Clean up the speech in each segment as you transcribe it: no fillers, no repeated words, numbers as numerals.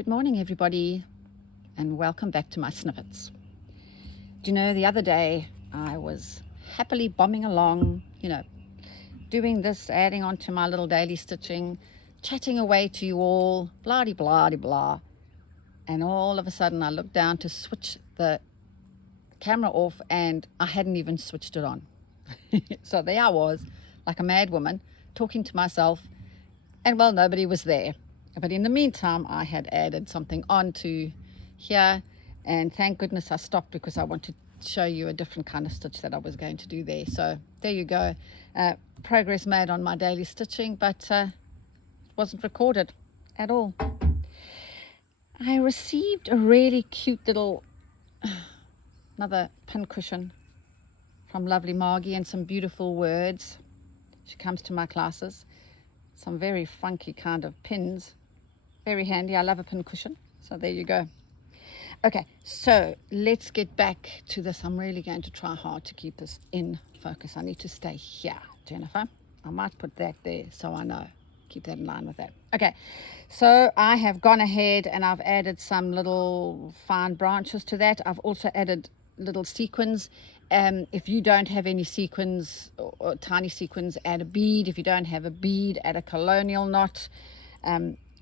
Good morning, everybody, and welcome back to my snippets. Do you know, the other day I was happily bombing along, doing this, adding on to my little daily stitching, chatting away to you all, blah-de-blah-de-blah, and all of a sudden I looked down to switch the camera off and I hadn't even switched it on. So there I was, like a mad woman, talking to myself, and well, nobody was there. But in the meantime, I had added something onto here, and thank goodness I stopped because I want to show you a different kind of stitch that I was going to do there. So there you go. Progress made on my daily stitching, but it wasn't recorded at all. I received a really cute little, another pin cushion from lovely Margie, and some beautiful words. She comes to my classes. Some very funky kind of pins. Very handy. I love a pin cushion. So there you go. Okay, so let's get back to this. I'm really going to try hard to keep this in focus. I need to stay here, Jennifer. I might put that there so I know. Keep that in line with that. Okay, so I have gone ahead and I've added some little fine branches to that. I've also added little sequins. If you don't have any sequins or tiny sequins, add a bead. If you don't have a bead, add a colonial knot.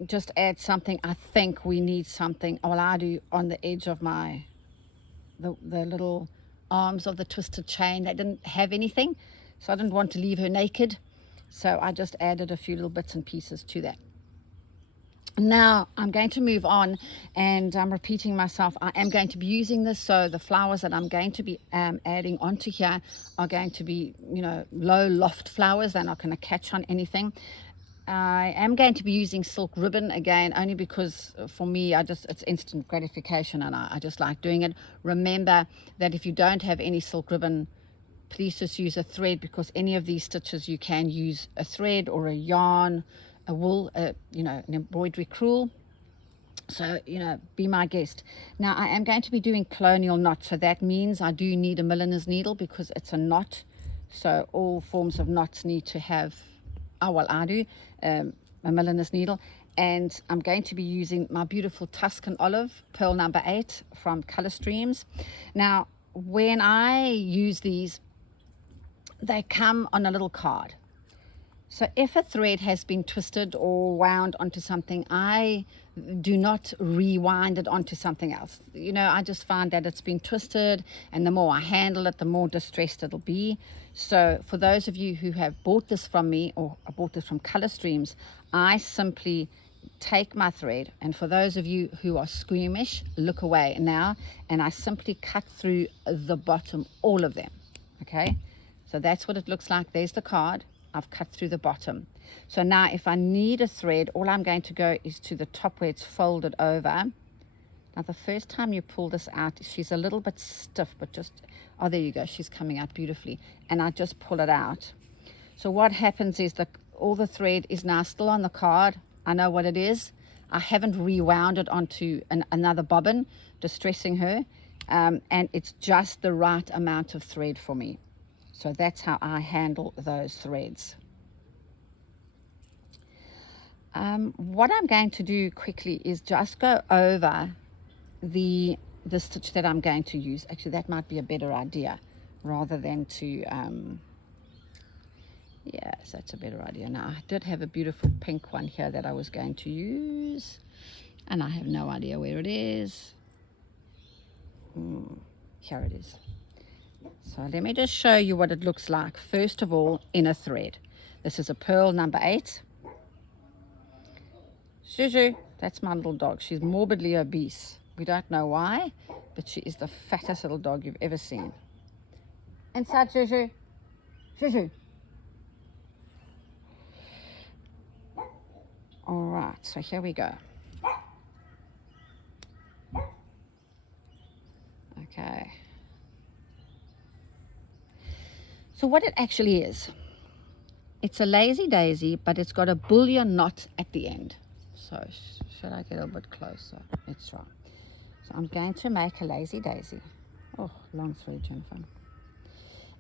Just add something. I think we need something. Well, I do on the edge of my the little arms of the twisted chain. They didn't have anything, so I didn't want to leave her naked, so I just added a few little bits and pieces to that. Now I'm going to move on, and I'm repeating myself. I am going to be using this, so the flowers that I'm going to be adding onto here are going to be, low loft flowers. They're not going to catch on anything. I am going to be using silk ribbon again, only because for me, it's instant gratification, and I just like doing it. Remember that if you don't have any silk ribbon, please just use a thread, because any of these stitches you can use a thread or a yarn, a wool, an embroidery crewel. So, be my guest. Now, I am going to be doing colonial knots, so that means I do need a milliner's needle because it's a knot. So all forms of knots need to have, I do, a milliner's needle. And I'm going to be using my beautiful Tuscan olive, pearl number 8 from Color Streams. Now, when I use these, they come on a little card. So if a thread has been twisted or wound onto something, I do not rewind it onto something else. I just find that it's been twisted, and the more I handle it, the more distressed it'll be. So for those of you who have bought this from me, or bought this from Color Streams, I simply take my thread, and for those of you who are squeamish, look away now, and I simply cut through the bottom, all of them. Okay, so that's what it looks like. There's the card. I've cut through the bottom. So now if I need a thread, all I'm going to go is to the top where it's folded over. Now the first time you pull this out, she's a little bit stiff, but oh, there you go, she's coming out beautifully. And I just pull it out. So what happens is all the thread is now still on the card. I know what it is. I haven't rewound it onto another bobbin, distressing her. And it's just the right amount of thread for me. So that's how I handle those threads. What I'm going to do quickly is just go over the stitch that I'm going to use. Actually, that might be a better idea rather than to, yes, that's a better idea. Now, I did have a beautiful pink one here that I was going to use, and I have no idea where it is. Here it is. So let me just show you what it looks like. First of all, in a thread. This is a pearl number 8. Juju, that's my little dog. She's morbidly obese. We don't know why, but she is the fattest little dog you've ever seen. Inside, Juju. Juju. All right, so here we go. Okay. So what it actually is, it's a lazy daisy, but it's got a bullion knot at the end. So should I get a bit closer? Let's try. So I'm going to make a lazy daisy. Oh, long thread, Jennifer.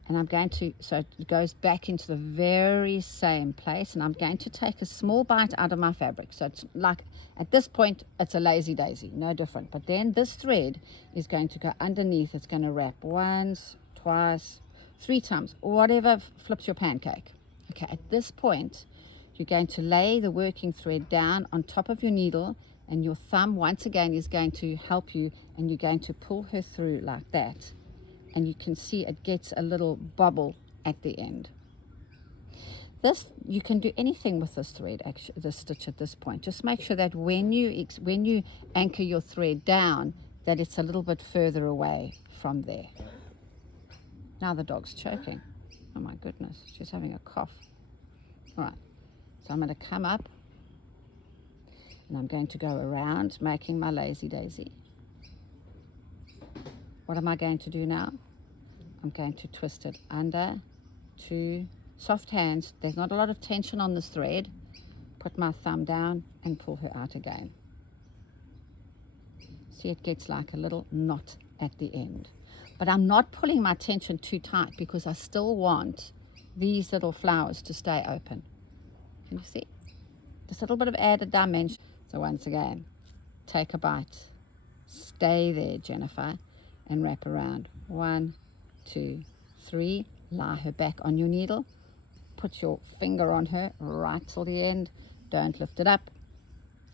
And I'm going to, so it goes back into the very same place, and I'm going to take a small bite out of my fabric. So it's like, at this point, it's a lazy daisy, no different. But then this thread is going to go underneath. It's going to wrap once, twice, 3 times, whatever flips your pancake. Okay, at this point, you're going to lay the working thread down on top of your needle, and your thumb, once again, is going to help you, and you're going to pull her through like that. And you can see it gets a little bubble at the end. This, you can do anything with this thread, actually, this stitch at this point. Just make sure that when you anchor your thread down, that it's a little bit further away from there. Now the dog's choking. Oh my goodness, she's having a cough. All right, so I'm going to come up, and I'm going to go around making my lazy daisy. What am I going to do now? I'm going to twist it under, 2 soft hands. There's not a lot of tension on this thread. Put my thumb down and pull her out again. See, it gets like a little knot at the end. But I'm not pulling my tension too tight because I still want these little flowers to stay open. Can you see? Just a little bit of added dimension. So once again, take a bite. Stay there, Jennifer. And wrap around. 1, 2, 3. Lie her back on your needle. Put your finger on her right till the end. Don't lift it up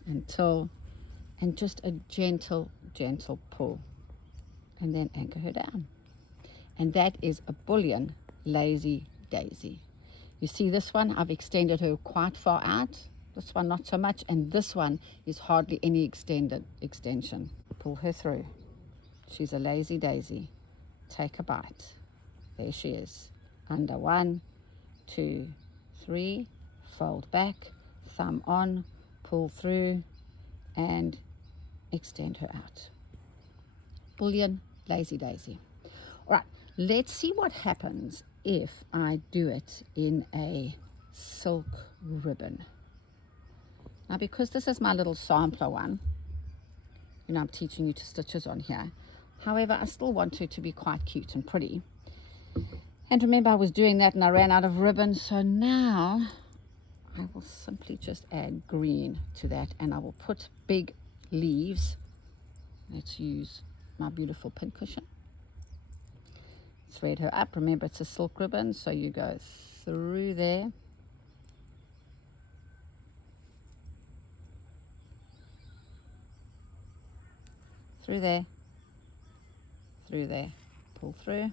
until, and just a gentle, gentle pull. And then anchor her down. And that is a Bullion lazy daisy. You see this one, I've extended her quite far out. This one not so much, and this one is hardly any extension. Pull her through. She's a lazy daisy. Take a bite. There she is. Under 1, 2, 3. Fold back. Thumb on. Pull through. And extend her out. Bullion lazy daisy. All right. Let's see what happens if I do it in a silk ribbon. Now, because this is my little sampler one, I'm teaching you to stitches on here. However, I still want her to be quite cute and pretty. And remember, I was doing that and I ran out of ribbon. So now I will simply just add green to that, and I will put big leaves. Let's use my beautiful pincushion. Thread her up. Remember, it's a silk ribbon, so you go through there. Through there. Through there, pull through,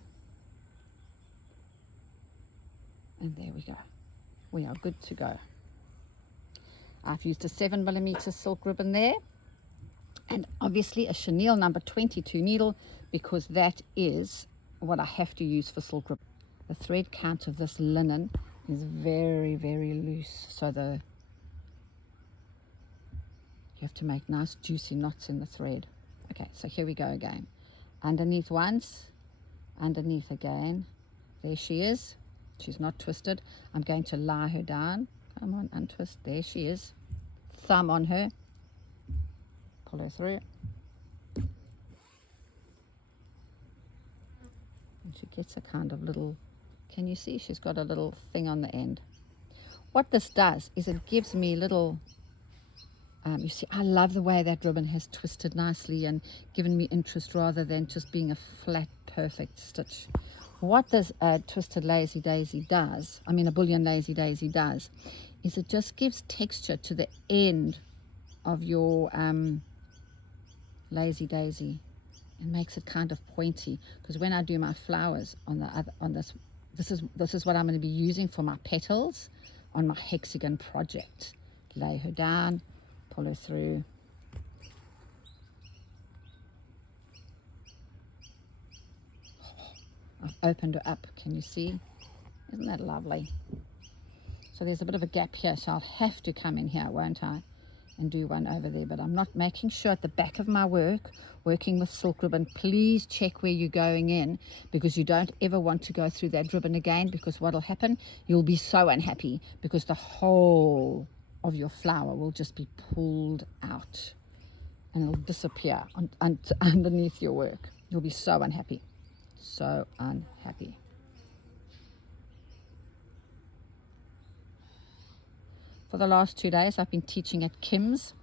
and there we go. We are good to go. I've used a 7mm silk ribbon there, and obviously a Chenille number 22 needle, because that is what I have to use for silk ribbon. The thread count of this linen is very, very loose, so you have to make nice juicy knots in the thread. Okay, so here we go again. Underneath once, underneath again. There she is. She's not twisted. I'm going to lie her down. Come on, untwist. There she is. Thumb on her. Pull her through. And she gets a kind of little, can you see? She's got a little thing on the end. What this does is it gives me little, you see, I love the way that ribbon has twisted nicely and given me interest rather than just being a flat, perfect stitch. What this twisted lazy daisy does, a Bullion lazy daisy does, is it just gives texture to the end of your lazy daisy and makes it kind of pointy. Because when I do my flowers on this is what I'm going to be using for my petals on my hexagon project. Lay her down. Pull her through. I've opened her up. Can you see? Isn't that lovely? So there's a bit of a gap here, so I'll have to come in here, won't I? And do one over there. But I'm not making sure at the back of my work, working with silk ribbon, please check where you're going in, because you don't ever want to go through that ribbon again, because what will happen, you'll be so unhappy because the whole of your flower will just be pulled out and it'll disappear underneath your work. You'll be so unhappy. So unhappy. For the last 2 days, I've been teaching at Kim's,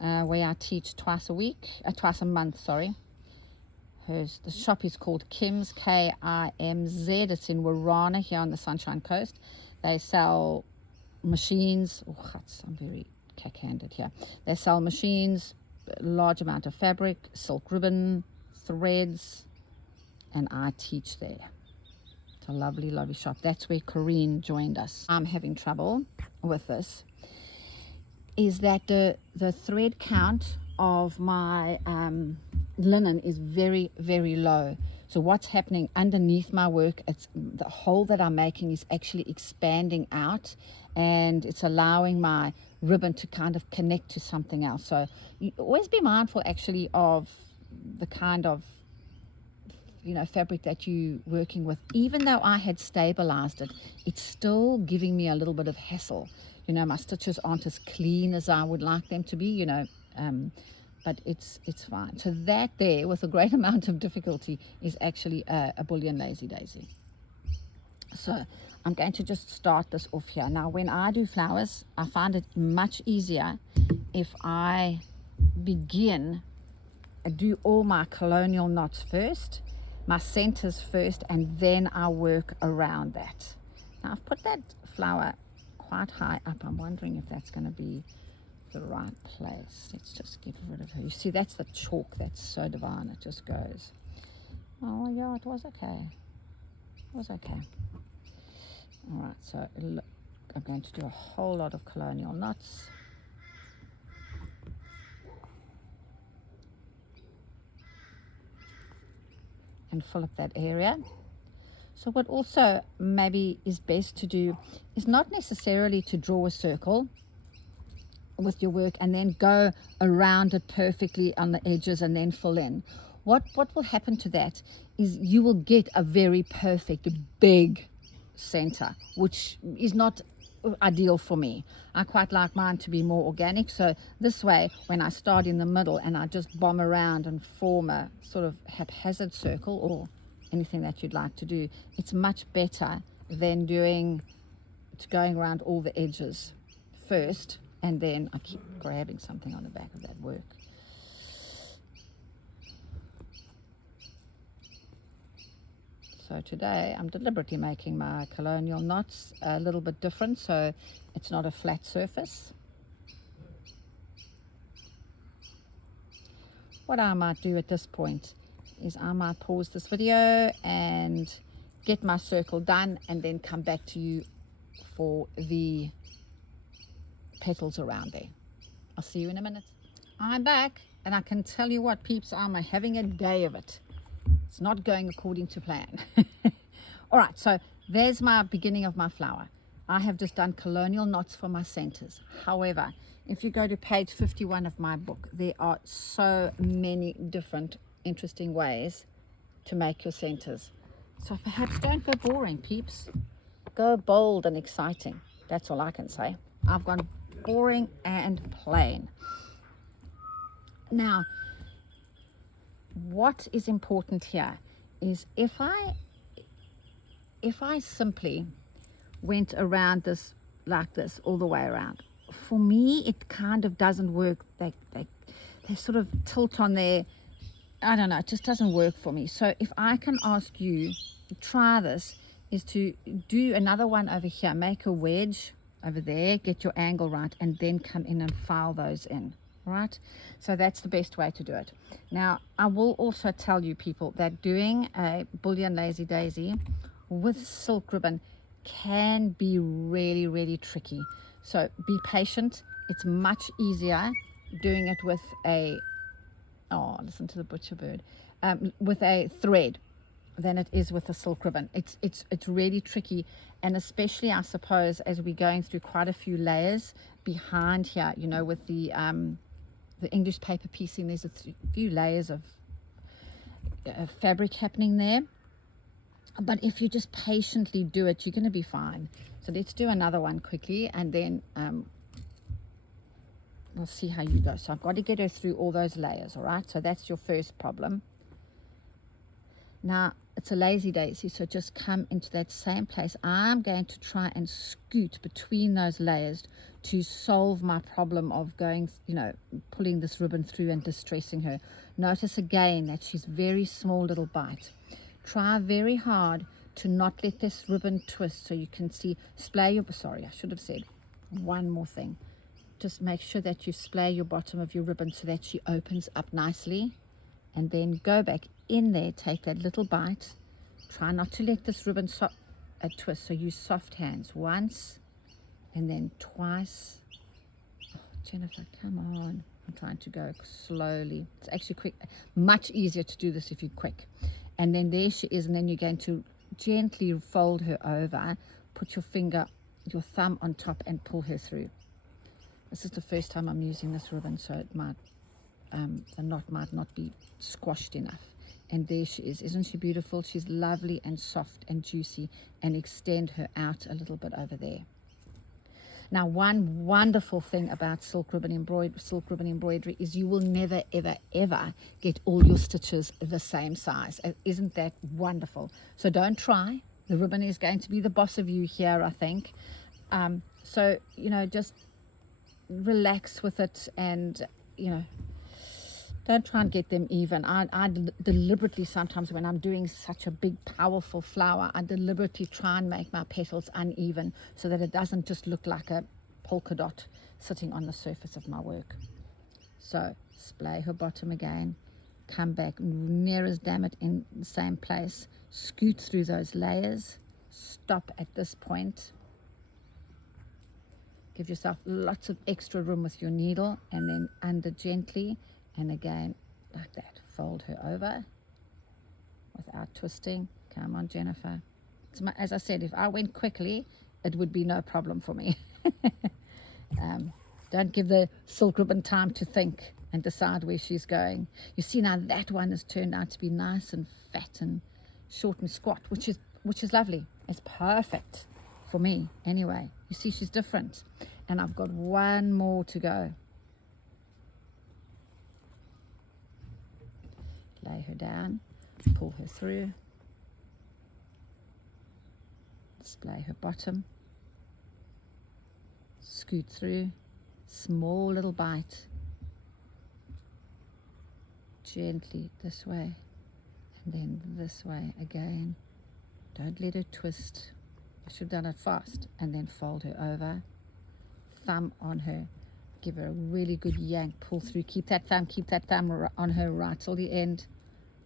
where I teach twice a month, sorry. The shop is called Kim's, Kimz. It's in Warana here on the Sunshine Coast. They sell machines. Oh, I'm very cack-handed here. They sell machines, a large amount of fabric, silk ribbon, threads, and I teach there. It's a lovely, lovely shop. That's where Corinne joined us. I'm having trouble with this. Is that the thread count of my linen is very, very low. So what's happening underneath my work, it's the hole that I'm making is actually expanding out, and it's allowing my ribbon to kind of connect to something else. So you always be mindful actually of the kind of fabric that you're working with. Even though I had stabilized it, it's still giving me a little bit of hassle. My stitches aren't as clean as I would like them to be, but it's fine. So that there, with a great amount of difficulty, is actually a Bullion Lazy Daisy. So I'm going to just start this off here. Now, when I do flowers, I find it much easier if I do all my colonial knots first, my centers first, and then I work around that. Now, I've put that flower quite high up. I'm wondering if that's going to be the right place. Let's just get rid of her. You see, that's the chalk. That's so divine. It just goes. Oh yeah, it was okay. It was okay. All right, so I'm going to do a whole lot of colonial knots. And fill up that area. So what also maybe is best to do is not necessarily to draw a circle with your work and then go around it perfectly on the edges and then fill in. What will happen to that is you will get a very perfect big center, which is not ideal for me. I quite like mine to be more organic, so this way when I start in the middle and I just bomb around and form a sort of haphazard circle or anything that you'd like to do, it's much better than going around all the edges first. And then I keep grabbing something on the back of that work. So today I'm deliberately making my colonial knots a little bit different, so it's not a flat surface. What I might do at this point is I might pause this video and get my circle done and then come back to you for the petals around there. I'll see you in a minute. I'm back, and I can tell you what, peeps, I'm having a day of it. It's not going according to plan. All right, so there's my beginning of my flower. I have just done colonial knots for my centers. However, if you go to page 51 of my book, there are so many different interesting ways to make your centers. So perhaps don't go boring, peeps. Go bold and exciting. That's all I can say. I've gone boring and plain. Now, what is important here is if I simply went around this like this all the way around, for me it kind of doesn't work. They sort of tilt on there. I don't know, it just doesn't work for me. So if I can ask you to try this, is to do another one over here, make a wedge over there, get your angle right, and then come in and file those in. Right, so that's the best way to do it. Now, I will also tell you, people, that doing a Bullion Lazy Daisy with silk ribbon can be really, really tricky. So be patient. It's much easier doing it with a, oh, listen to the butcher bird, with a thread than it is with a silk ribbon. It's really tricky, and especially, I suppose, as we're going through quite a few layers behind here, you know, with the English paper piecing, there's a few layers of fabric happening there. But if you just patiently do it, you're going to be fine. So let's do another one quickly, and then we'll see how you go. So I've got to get her through all those layers, all right? So that's your first problem. Now, it's a lazy daisy, so just come into that same place. I'm going to try and scoot between those layers to solve my problem of going, pulling this ribbon through and distressing her. Notice again that she's very small little bite. Try very hard to not let this ribbon twist, so you can see, I should have said one more thing. Just make sure that you splay your bottom of your ribbon so that she opens up nicely, and then go back in there, take that little bite. Try not to let this ribbon twist, so use soft hands once and then twice. Oh, Jennifer, come on. I'm trying to go slowly. It's actually quick, much easier to do this if you're quick. And then there she is, and then you're going to gently fold her over, put your thumb on top and pull her through. This is the first time I'm using this ribbon, so it might the knot might not be squashed enough. And there she is. Isn't she beautiful? She's lovely and soft and juicy, and extend her out a little bit over there. Now, one wonderful thing about silk ribbon embroidery is you will never, ever, ever get all your stitches the same size. Isn't that wonderful? So don't try. The ribbon is going to be the boss of you here, I think. So, just relax with it, and, don't try and get them even. I deliberately, sometimes when I'm doing such a big, powerful flower, I deliberately try and make my petals uneven so that it doesn't just look like a polka dot sitting on the surface of my work. So, splay her bottom again, come back, near as damn it in the same place, scoot through those layers, stop at this point. Give yourself lots of extra room with your needle, and then under gently. And again, like that, fold her over without twisting. Come on, Jennifer. As I said, if I went quickly, it would be no problem for me. Don't give the silk ribbon time to think and decide where she's going. You see, now that one has turned out to be nice and fat and short and squat, which is lovely. It's perfect for me anyway. You see, she's different. And I've got one more to go. Lay her down, pull her through, display her bottom, scoot through, small little bite, gently this way, and then this way again. Don't let her twist. I should have done it fast. And then fold her over, thumb on her, give her a really good yank, pull through, keep that thumb on her right till the end.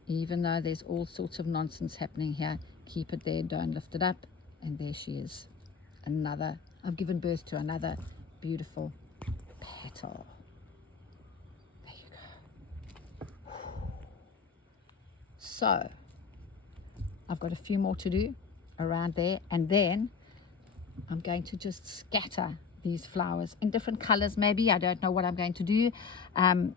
Even though there's all sorts of nonsense happening here, keep it there, don't lift it up. And there she is. I've given birth to another beautiful petal. There you go. So, I've got a few more to do around there, and then I'm going to just scatter these flowers in different colors. Maybe, I don't know what I'm going to do. I'm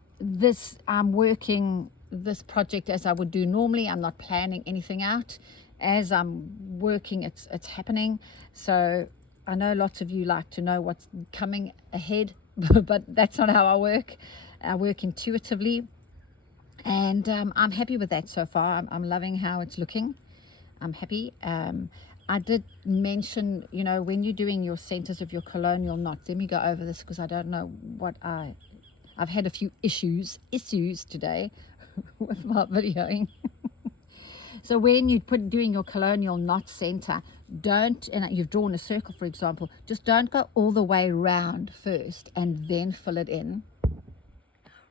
working this project as I would do normally. I'm not planning anything out. As I'm working, it's happening. So I know lots of you like to know what's coming ahead, but that's not how I work. I work intuitively, and I'm happy with that so far. I'm loving how it's looking. I'm happy. I did mention, when you're doing your centers of your colonial knots, let me go over this because I don't know what I've had a few issues today with my videoing. So when you're doing your colonial knot center, and you've drawn a circle, for example, just don't go all the way round first and then fill it in.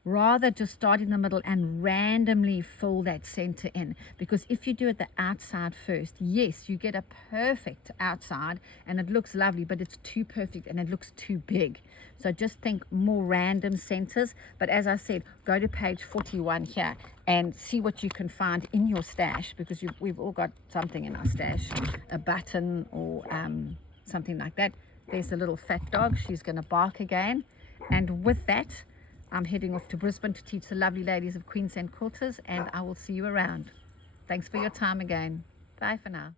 Rather, just start in the middle and randomly fill that center in. Because if you do it the outside first, yes, you get a perfect outside and it looks lovely, but it's too perfect and it looks too big. So just think more random centers. But as I said, go to page 41 here and see what you can find in your stash, because we've all got something in our stash, a button or something like that. There's a little fat dog. She's going to bark again. And with that, I'm heading off to Brisbane to teach the lovely ladies of Queensland Quilters, and I will see you around. Thanks for your time again. Bye for now.